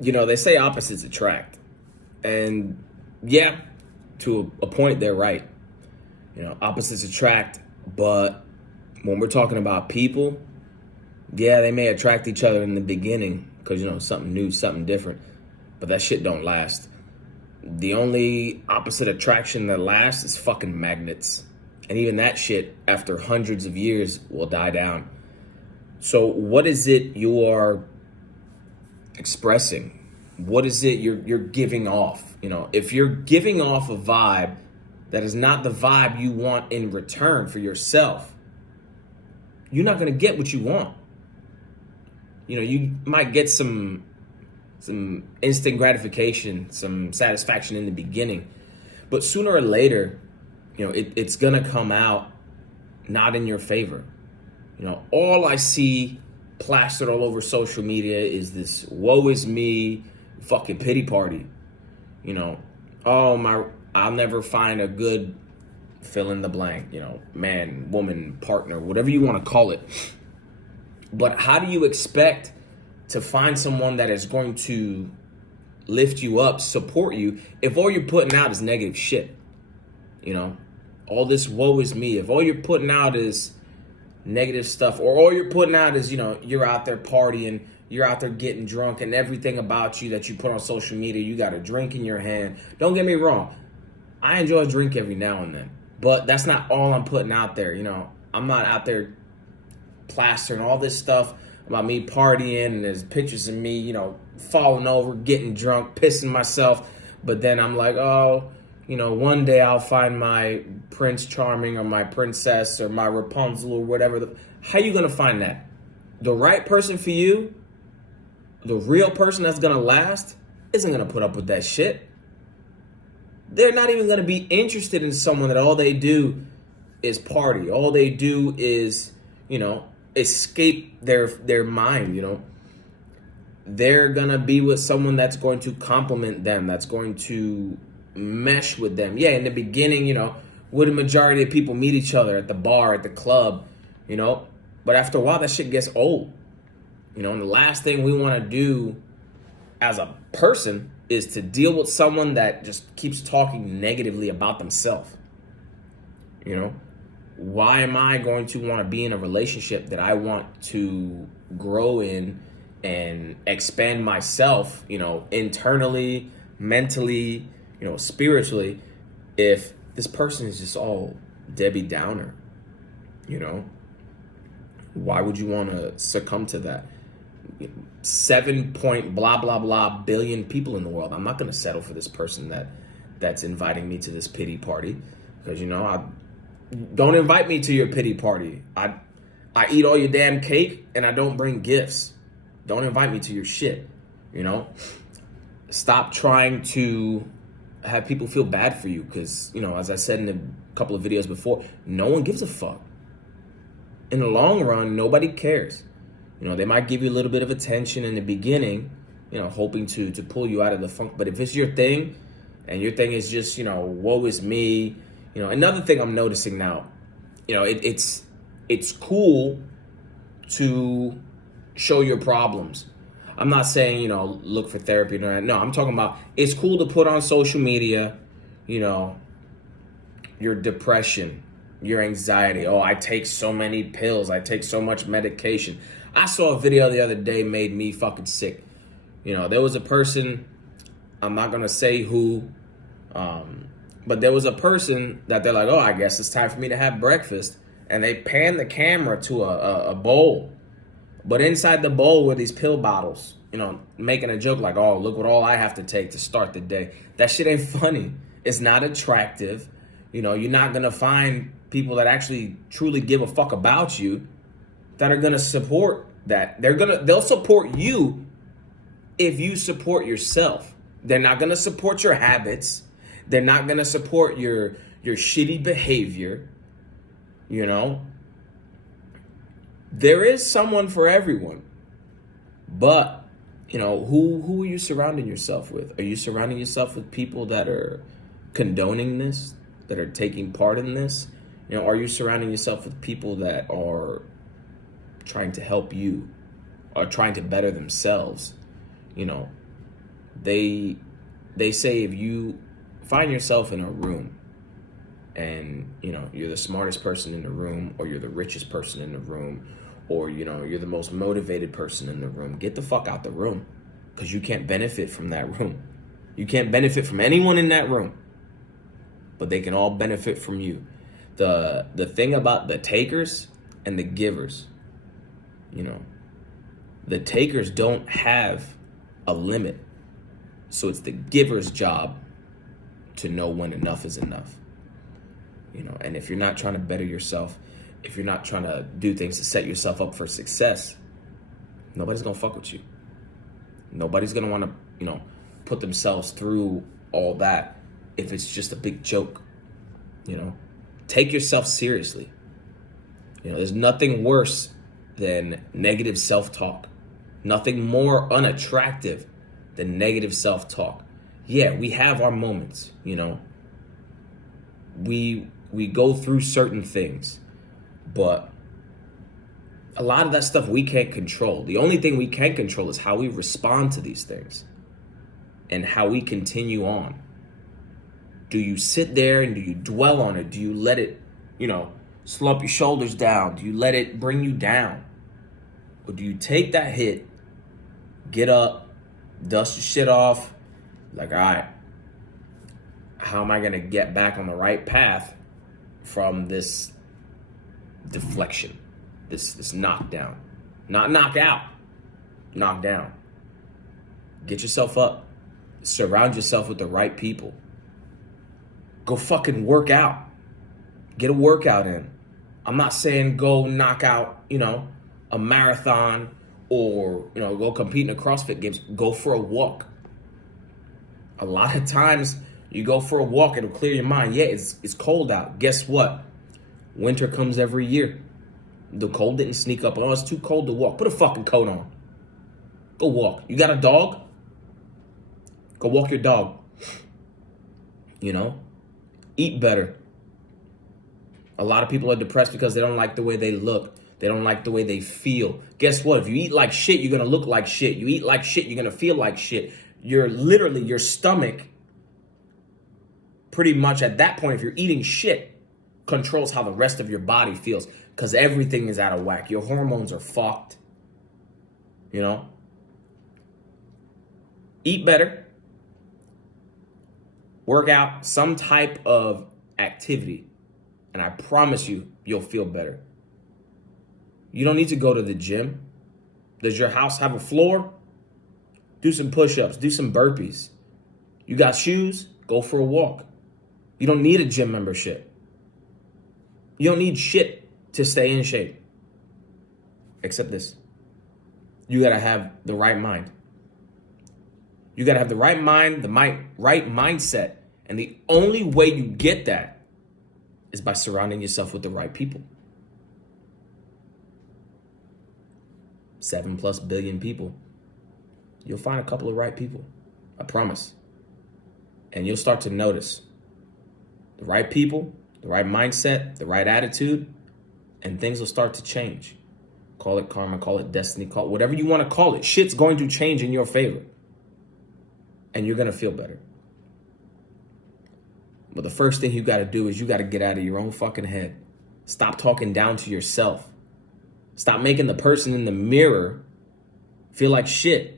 They say opposites attract. And yeah, to a point, they're right. Opposites attract, but when we're talking about people, yeah, they may attract each other in the beginning because, something new, something different, but that shit don't last. The only opposite attraction that lasts is fucking magnets. And even that shit, after hundreds of years, will die down. So, what is it you are expressing? What is it you're giving off? If you're giving off a vibe that is not the vibe you want in return for yourself, you're not going to get what you want. You might get some instant gratification, some satisfaction in the beginning, but sooner or later, it's going to come out not in your favor. All I see plastered all over social media is this woe is me fucking pity party. I'll never find a good fill in the blank, man, woman, partner, whatever you want to call it. But how do you expect to find someone that is going to lift you up, support you, if all you're putting out is negative shit? All this woe is me. If all you're putting out is negative stuff, or all you're putting out is, you're out there partying, you're out there getting drunk, and everything about you that you put on social media, you got a drink in your hand. Don't get me wrong. I enjoy a drink every now and then, but that's not all I'm putting out there. I'm not out there plastering all this stuff about me partying, and there's pictures of me, falling over, getting drunk, pissing myself. But then I'm like, oh, one day I'll find my Prince Charming or my princess or my Rapunzel or whatever. How you going to find that? The right person for you, the real person that's going to last, isn't going to put up with that shit. They're not even going to be interested in someone that all they do is party. All they do is, escape their mind, They're going to be with someone that's going to compliment them, that's going to mesh with them. Yeah, in the beginning, where the majority of people meet each other at the bar, at the club, but after a while that shit gets old. And the last thing we want to do as a person is to deal with someone that just keeps talking negatively about themselves. Why am I going to want to be in a relationship that I want to grow in and expand myself, internally, mentally, spiritually, if this person is just all Debbie Downer? Why would you want to succumb to that? 7 point blah blah blah billion people in the world. I'm not going to settle for this person that's inviting me to this pity party, because don't invite me to your pity party. I eat all your damn cake and I don't bring gifts. Don't invite me to your shit. Stop trying to have people feel bad for you, because as I said in a couple of videos before, no one gives a fuck. In the long run, nobody cares. They might give you a little bit of attention in the beginning, hoping to pull you out of the funk. But if it's your thing, and your thing is just, woe is me. Another thing I'm noticing now, it's cool to show your problems. I'm not saying, look for therapy or that. No, I'm talking about it's cool to put on social media, your depression, your anxiety. Oh, I take so many pills. I take so much medication. I saw a video the other day made me fucking sick. There was a person, I'm not going to say who, but there was a person that they're like, oh, I guess it's time for me to have breakfast. And they pan the camera to a bowl. But inside the bowl were these pill bottles, making a joke like, oh, look what all I have to take to start the day. That shit ain't funny. It's not attractive. You're not going to find people that actually truly give a fuck about you that are going to support that. They'll support you if you support yourself. They're not going to support your habits. They're not going to support your shitty behavior. There is someone for everyone. But, who are you surrounding yourself with? Are you surrounding yourself with people that are condoning this, that are taking part in this? Are you surrounding yourself with people that are trying to help you, or trying to better themselves? they say if you find yourself in a room and you're the smartest person in the room, or you're the richest person in the room, or you're the most motivated person in the room, get the fuck out the room, because you can't benefit from that room. You can't benefit from anyone in that room, but they can all benefit from you. The thing about the takers and the givers, the takers don't have a limit. So it's the giver's job to know when enough is enough. And if you're not trying to better yourself, if you're not trying to do things to set yourself up for success, nobody's gonna fuck with you. Nobody's gonna want to, put themselves through all that if it's just a big joke. Take yourself seriously. There's nothing worse than negative self-talk. Nothing more unattractive than negative self-talk. Yeah, we have our moments, We go through certain things, but a lot of that stuff we can't control. The only thing we can control is how we respond to these things and how we continue on. Do you sit there and do you dwell on it? Do you let it, slump your shoulders down? Do you let it bring you down? Or do you take that hit, get up, dust your shit off, like, all right, how am I going to get back on the right path from this deflection, this knockdown? Not knock out, knock down. Get yourself up. Surround yourself with the right people. Go fucking work out. Get a workout in. I'm not saying go knock out, a marathon or, go compete in the CrossFit Games. Go for a walk. A lot of times you go for a walk, it'll clear your mind. Yeah, it's cold out. Guess what? Winter comes every year. The cold didn't sneak up. Oh, it's too cold to walk. Put a fucking coat on. Go walk. You got a dog? Go walk your dog. Eat better. A lot of people are depressed because they don't like the way they look. They don't like the way they feel. Guess what? If you eat like shit, you're going to look like shit. You eat like shit, you're going to feel like shit. Your stomach, pretty much at that point, if you're eating shit, controls how the rest of your body feels, because everything is out of whack. Your hormones are fucked. Eat better. Work out some type of activity, and I promise you, you'll feel better. You don't need to go to the gym. Does your house have a floor? Do some push-ups, do some burpees. You got shoes? Go for a walk. You don't need a gym membership. You don't need shit to stay in shape. Except this. You gotta have the right mind. You gotta have the right mind, the right mindset. And the only way you get that is by surrounding yourself with the right people. 7+ billion people. You'll find a couple of right people. I promise. And you'll start to notice the right people, the right mindset, the right attitude, and things will start to change. Call it karma, call it destiny, call it whatever you want to call it. Shit's going to change in your favor. And you're going to feel better. But the first thing you got to do is you got to get out of your own fucking head. Stop talking down to yourself. Stop making the person in the mirror feel like shit.